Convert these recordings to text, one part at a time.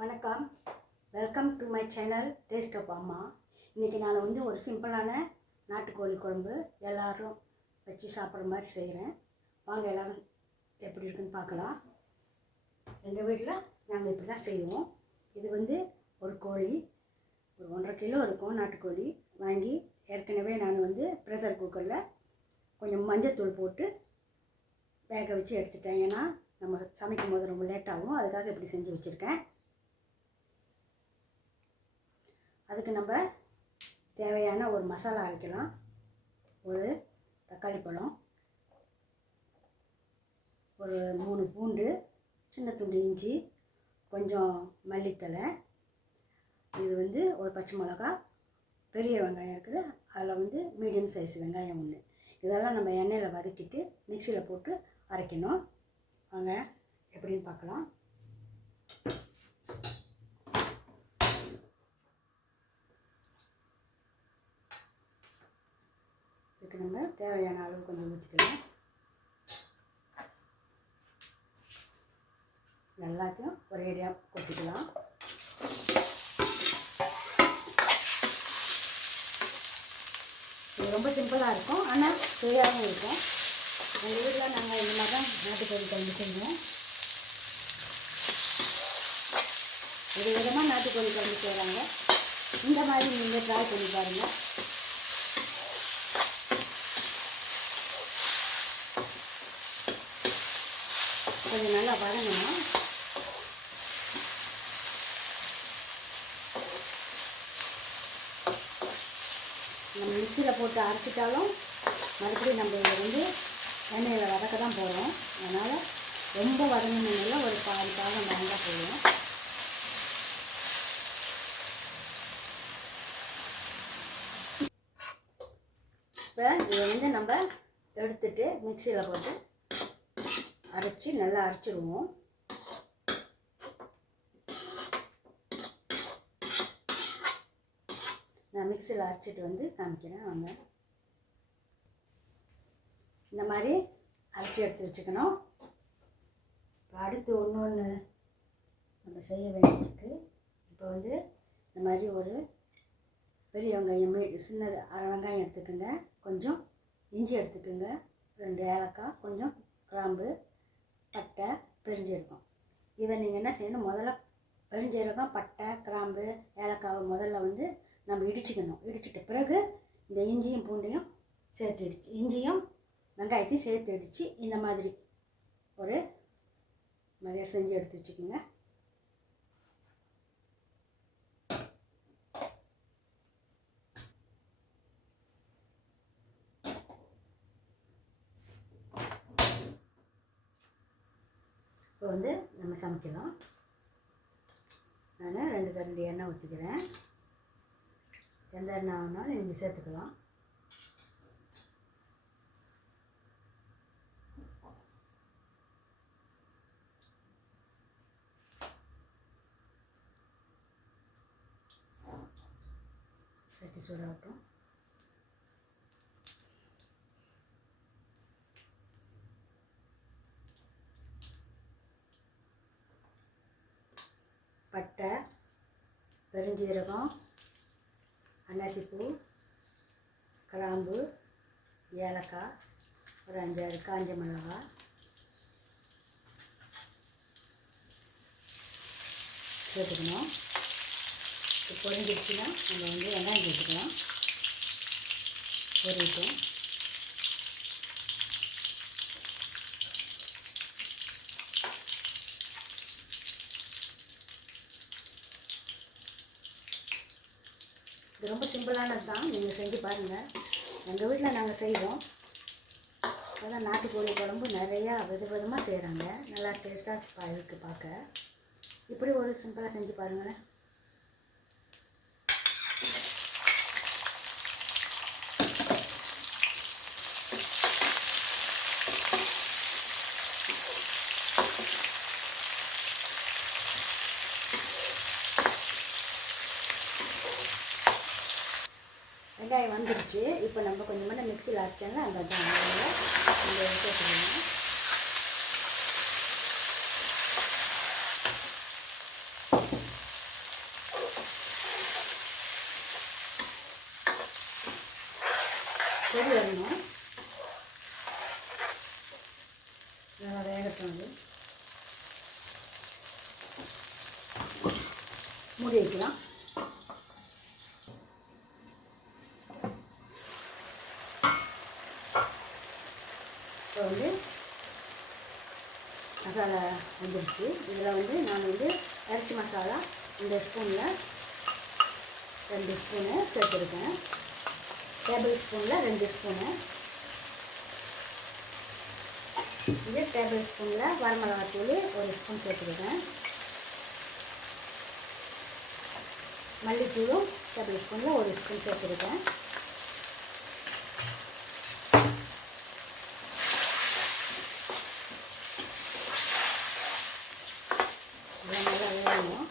வணக்கம், welcome to my channel taste of Amma. இன்றைக்கி நான் ஒரு சிம்பிளான நாட்டுக்கோழி குழம்பு எல்லோரும் வச்சு சாப்பிட்ற மாதிரி செய்கிறேன். வாங்க எல்லோரும் எப்படி இருக்குன்னு பார்க்கலாம். எங்கள் வீட்டில் நாங்கள் இப்படி தான் செய்வோம். இது ஒரு கோழி, ஒரு 1.5 கிலோ இருக்கும் நாட்டுக்கோழி. வாங்கி ஏற்கனவே நான் ப்ரெஷர் குக்கரில் கொஞ்சம் மஞ்சத்தூள் போட்டு வேக வச்சு எடுத்துட்டேன். ஏன்னா நம்ம சமைக்கும் போது ரொம்ப லேட் ஆகும், அதுக்காக இப்படி செஞ்சு வச்சுருக்கேன். அதுக்கு நம்ம தேவையான ஒரு மசாலா அரைக்கலாம். ஒரு தக்காளி பழம், ஒரு 3 பூண்டு, சின்ன துண்டு இஞ்சி, கொஞ்சம் மல்லித்தழை, இது ஒரு பச்சை மிளகா, பெரிய வெங்காயம் இருக்குது, அதில் மீடியம் சைஸ் வெங்காயம் 1. இதெல்லாம் நம்ம எண்ணெயில் வதக்கிட்டு மிக்சியில் போட்டு அரைக்கணும். வாங்க எப்படின்னு பார்க்கலாம். இதுக்கு நம்ம தேவையான அளவு கொஞ்சம் ஊற்றிக்கலாம். எல்லாத்தையும் ஒரேடியாக கொட்டிக்கலாம். இது ரொம்ப சிம்பிளாக இருக்கும், ஆனால் சுவையாகவும் இருக்கும். எங்கள் வீட்டில் நாங்கள் இந்த மாதிரி தான் நாட்டுக்கோழி குழம்பு செய்வோம். ஒரு விதமாக நாட்டுக்கோழி குழம்பு செய்கிறாங்க. இந்த மாதிரி நீங்கள் ட்ரை பண்ணி பாருங்கள். கொஞ்சம் நல்லா வதங்கணும். நம்ம மிக்சியில் போட்டு அரைச்சிட்டாலும் மறுபடியும் நம்ம இதை எண்ணெயில் வதக்க தான் போகிறோம். அதனால் ரொம்ப வதங்கணும்னா ஒரு பாதி பாகம் வதங்கா போதும். இப்போ இதை நம்ம எடுத்துட்டு மிக்சியில் போட்டு அரைச்சி நல்லா அரைச்சிடுவோம். நான் மிக்சியில் அரைச்சிட்டு காமிக்கிறேன். வாங்க, இந்த மாதிரி அரைச்சி எடுத்து வச்சுக்கணும். இப்போ அடுத்து ஒன்று நம்ம செய்ய வேண்டியிருக்கு. இப்போ இந்த மாதிரி ஒரு பெரிய வெங்காயம், சின்னது அரை வெங்காயம் எடுத்துக்கோங்க, கொஞ்சம் இஞ்சி எடுத்துக்கோங்க, 2 ஏலக்காய், கொஞ்சம் கிராம்பு, பட்டை, பெருஞ்சீரகம். இதை நீங்கள் என்ன செய்யணும், முதல்ல பெருஞ்சீரகம், பட்டை, கிராம்பு, ஏலக்காவை முதல்ல நம்ம இடிச்சிக்கணும். இடிச்சிட்ட பிறகு இந்த இஞ்சியும் பூண்டையும் சேர்த்து இடிச்சு, இஞ்சியும் வெங்காயத்தையும் சேர்த்து இடித்து இந்த மாதிரி ஒரு நிறைய செஞ்சு எடுத்து வச்சுக்கோங்க. இப்போ நம்ம சமைக்கலாம். நான் 2 கரண்டி எண்ணெய் ஊற்றிக்கிறேன். எந்த எண்ணெய் வேணாலும் நீங்கள் சேர்த்துக்கலாம். சட்டி சூடாகட்டும். பட்டை, பெருஞ்சீரகம், அன்னாசிப்பூ, கிராம்பு, ஏலக்காய், ஒரு 5-6 காஞ்ச மிளகாய் சேர்த்துக்கணும். இப்போ பொரிஞ்சிடுச்சுன்னா நம்ம வெங்காயம் சேர்த்துக்கலாம். பொரிட்டும். இது ரொம்ப சிம்பிளானது தான், நீங்கள் செஞ்சு பாருங்கள். எங்கள் வீட்டில் நாங்கள் செய்வோம். அதான் நாட்டுக்கோழி குழம்பு நிறையா விதமாக செய்கிறாங்க. நல்லா டேஸ்ட்டாக இருக்குது பார்க்க. இப்படி ஒரு சிம்பிளாக செஞ்சு பாருங்கள். வெங்காயம் வந்துடுச்சு. இப்போ நம்ம கொஞ்சமாக மிக்சியில் அரைச்சோம்னா அந்த இங்கே சேர்த்துக்கணும். கொதி வரணும். நல்லா வேகட்டும். அது மூடி வைக்கலாம். இப்போ வந்து மசாலா வந்துடுச்சு. இதில் வந்து நான் வந்து இறைச்சி மசாலா இந்த ஸ்பூனில் 2 ஸ்பூனு சேர்த்துருக்கேன். டேபிள் ஸ்பூனில் 2 ஸ்பூனு. இது டேபிள் ஸ்பூனில் வரமிளகாத்தூள் 1 ஸ்பூன் சேர்த்துருக்கேன். மல்லித்தூளும் டேபிள் ஸ்பூனில் 1 ஸ்பூன் சேர்த்துருக்கேன். இதெல்லாம் நல்லா வேகணும்.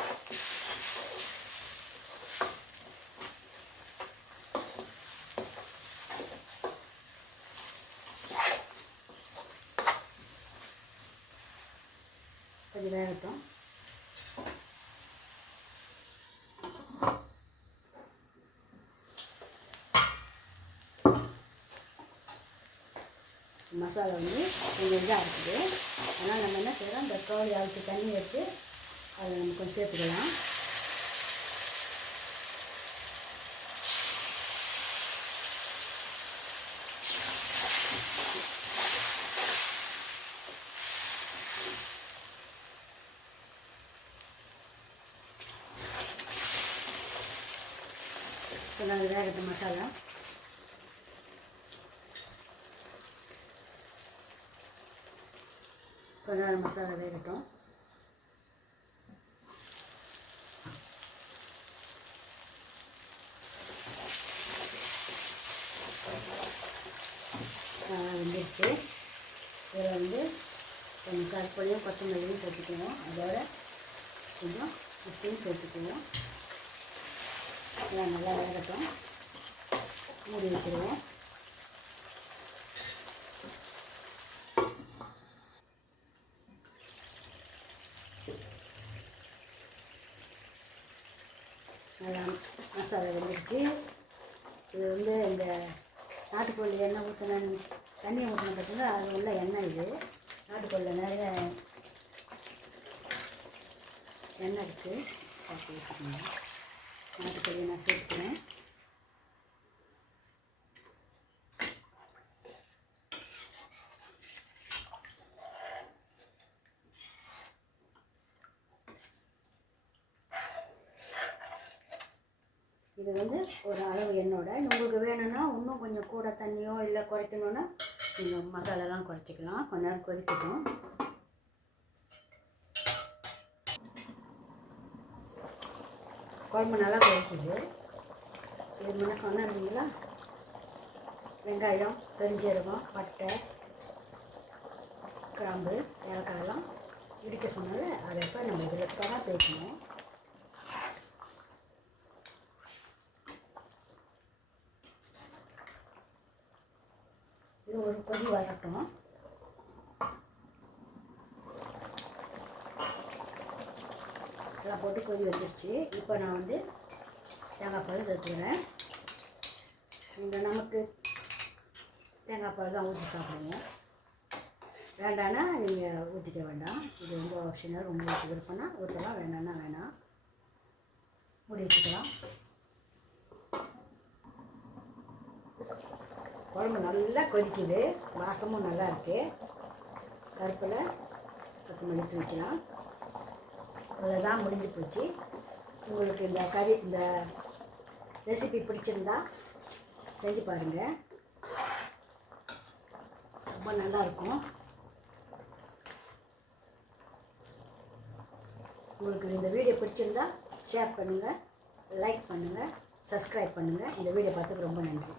கொஞ்சம் வேகட்டும். மசாலா வந்து கொஞ்சம் இதாக இருக்குது. அதனால் நம்ம என்ன செய்கிறோம், இந்த கோழி அரைச்சி தண்ணி எடுத்து அதை நம்ம கொஞ்சம் சேர்த்துக்கலாம். இப்போ நாங்கள் வேகட்ட மசாலா கொஞ்ச நேரம் மசாலா வேகட்டும். வெந்துடுச்சு. இதில் வந்து கொஞ்சம் கருப்பொடியும் கொத்தமல்லியும் சேர்த்துக்குவோம். அதோட கொஞ்சம் உப்பையும் சேர்த்துக்குவோம். எல்லாம் நல்லா வேகட்டும். மூடி வச்சுருவோம். நல்லா மசாலா வெந்துடுச்சு. இது வந்து இந்த நாட்டுக்கோழி எண்ணெய் ஊற்றின தண்ணியை ஊற்றின பார்த்தீங்கன்னா அது உள்ள எண்ணெய். இது நாட்டுக்கோழியில் நிறைய எண்ணெய் இருக்குது. பார்த்து வச்சுக்கோங்க. நாட்டுக்கோழியை நான் சேர்த்துக்கிறேன். இது வந்து ஒரு அளவு எண்ணோட உங்களுக்கு வேணும்னா இன்னும் கொஞ்சம் கூட தண்ணியோ இல்லை குறைக்கணுன்னா நீங்கள் மசாலாலாம் குறைச்சிக்கலாம். கொஞ்ச நேரம் கொதிக்கட்டும். குழம்பு நல்லா கொதிக்குது. இது முன்னே சொன்னேன் இல்லைங்களா, வெங்காயம், பெருஞ்சீரகம், பட்டை, கிராம்பு, ஏலக்காயெல்லாம் இடிக்க சொன்னால அதை எப்போ நம்ம இதில் தான் சேர்க்கணும். இது ஒரு கொதி வரட்டும். எல்லாம் போட்டு கொதி வந்துடுச்சு. இப்போ நான் வந்து தேங்காய் பால் சேர்த்துக்கிறேன். இந்த நமக்கு தேங்காய் பால் தான் ஊற்றி சாப்பிடுவோம். வேண்டான்னா நீங்கள் ஊற்றிக்க வேண்டாம். இது ரொம்ப ஆப்ஷனல். உங்களுக்கு விருப்பம்னா ஊற்றலாம், வேண்டாம்னா வேணாம். மூடி வச்சுக்கலாம். குழம்பு நல்லா கொதிக்குது. வாசமும் நல்லா இருக்குது. கருப்பில் கொத்தமல்லி தூக்கலாம். அவ்வளோதான், முடிஞ்சு போச்சு. உங்களுக்கு இந்த ரெசிபி பிடிச்சிருந்தா செஞ்சு பாருங்கள். ரொம்ப நல்லாயிருக்கும். உங்களுக்கு இந்த வீடியோ பிடிச்சிருந்தா ஷேர் பண்ணுங்கள், லைக் பண்ணுங்கள், சப்ஸ்கிரைப் பண்ணுங்கள். இந்த வீடியோ பார்த்துக்கு ரொம்ப நன்றி.